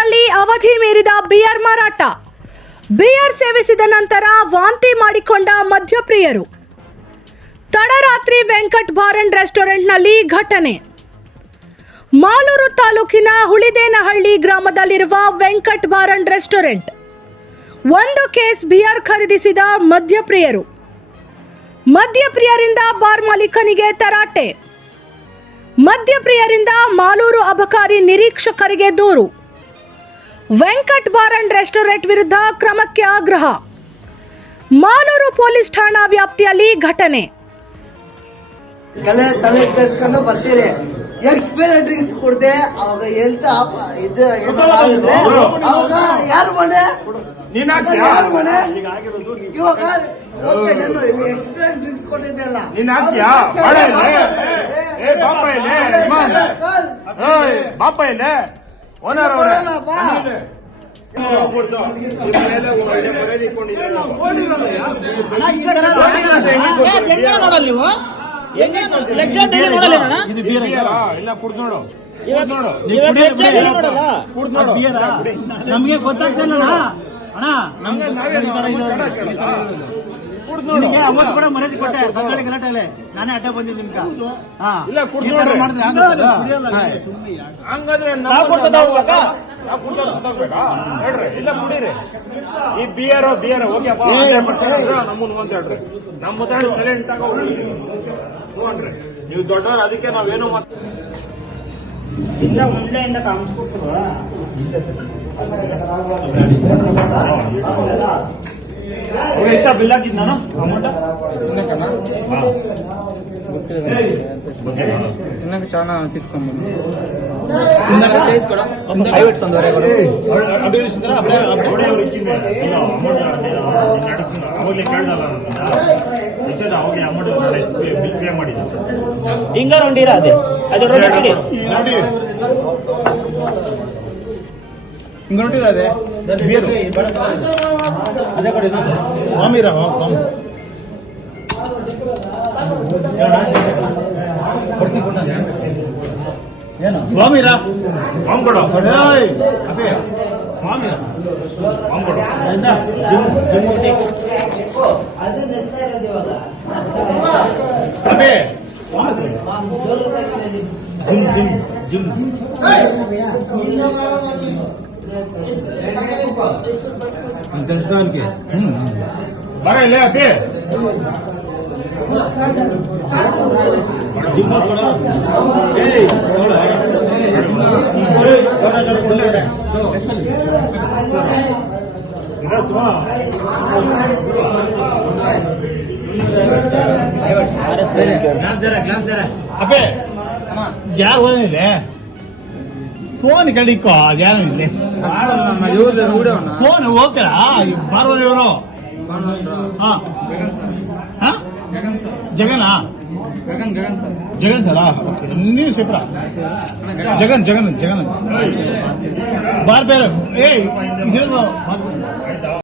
ಬೆಂಗಳೂರಿನಲ್ಲಿ ಅವಧಿ ಮೀರಿದ ಬಿಯರ್ ಮಾರಾಟ. ಬಿಯರ್ ಸೇವಿಸಿದ ನಂತರ ವಾಂತಿ ಮಾಡಿಕೊಂಡ ಮದ್ಯಪ್ರಿಯರು. ತಡರಾತ್ರಿ ವೆಂಕಟ್ ಬಾರ್ ಅಂಡ್ ರೆಸ್ಟೋರೆಂಟ್ನಲ್ಲಿ ಘಟನೆ. ಮಾಲೂರು ತಾಲೂಕಿನ ಹುಳಿದೇನಹಳ್ಳಿ ಗ್ರಾಮದಲ್ಲಿರುವ Venkat bar and restaurant. 1 case beer ಖರೀದಿಸಿದ ಮದ್ಯಪ್ರಿಯರು. ಮದ್ಯಪ್ರಿಯರಿಂದ ಬಾರ್ ಮಾಲೀಕನಿಗೆ ತರಾಟೆ. ಮದ್ಯಪ್ರಿಯರಿಂದ ಮಾಲೂರು ಅಬಕಾರಿ ನಿರೀಕ್ಷಕರಿಗೆ ದೂರು. ವೆಂಕಟ್ ಬಾರ್ ಅಂಡ್ ರೆಸ್ಟೋರೆಂಟ್ ವಿರುದ್ಧ ಕ್ರಮಕ್ಕೆ ಆಗ್ರಹ. ಮಾಲೂರು ಪೊಲೀಸ್ ಠಾಣಾ ವ್ಯಾಪ್ತಿಯಲ್ಲಿ ಘಟನೆ. ತಲೆ ಕೆಡಿಸ್ಕೊಂಡು ಬರ್ತೀರಿ, ಎಕ್ಸ್ಪೈರಿ ಡ್ರಿಂಕ್ಸ್ ಕುಡ್ದೆ ಅವಾಗ ಹೇಳ್ತಾ ಇದು ಅವಾಗ ಯಾರು ಮನೆ ಯಾರು ಮನೆ ಇವಾಗ ಎಕ್ಸ್ಪೈರಿ ಡ್ರಿಂಕ್ಸ್ ಕೊಟ್ಟಿದ್ದೆಲ್ಲ ನಮ್ಗೆ ಗೊತ್ತಾಗ್ತಿಲ್ಲ ಅಣ್ಣ. ನಿಮಗೆ ಅವತ್ತು ಕೂಡ ಮರ್ಯಾದೆ ಕೊಟ್ಟೆ, ಸಂಘಟನೆ ಗಲಾಟೆ ನಾನೇ ಅಡ್ಡ ಬಂದಿದ್ದೆ ನಿಮ್ಗೆ. ಈ ಬಿಯರ್ ಹೋಗ್ಯಪ್ಪ ನಮ್ಮನ್ನು ಅಂತ ಹೇಳ್ರಿ. ನಮ್ಮ ಮುದ್ದಾಡಿ ಸೈಲೆಂಟ್ ಆಗ ನೋಡ್ರಿ, ನೀವು ದೊಡ್ಡವ್ರು, ಅದಕ್ಕೆ ನಾವೇನು ಇಲ್ಲ ಒಳ್ಳೆಯಿಂದ ಕಾಣಿಸ್ಕೊಡ್ತದ. ఎంత బిల్ ಹಾಕಿದ್ನ ಅಮೌಂಟ್ ಇನ್ನೊಂದು చాలా తీసుకోండి. ఇంకా రెండిరా అదే అది రెండు ఇంకొకటి అదే బీరు అదే కూడా మామీరా ಏನು ಸ್ವಾಮಿರಾ ಮಾಂಕೊಡ ಅದೇ ಸ್ವಾಮಿರಾ ಮಾಂಕೊಡ ಅದೇ దర్శనానికి బాగా లే అప్పే జిమ్ కూడా ಗ್ಲಾಸ್ ಜರ ಅಪ್ಪೆ ಯಾರು ಹೋಗಿದೆ ಫೋನ್ ಕಳಿಕೋ ಯಾರು ಇಲ್ಲಿ ಫೋನ್ ಹೋಗ್ತಾರಾ ಬರೋದು ಇವರು ಜಗನ್ ಜಗನ್ ಸರ್ ಓಕೆ ನೀವು ಸಿಪ್ರ ಜಗನ್ ಬಾರ್ ಬೇರೆ ಏ ಇದು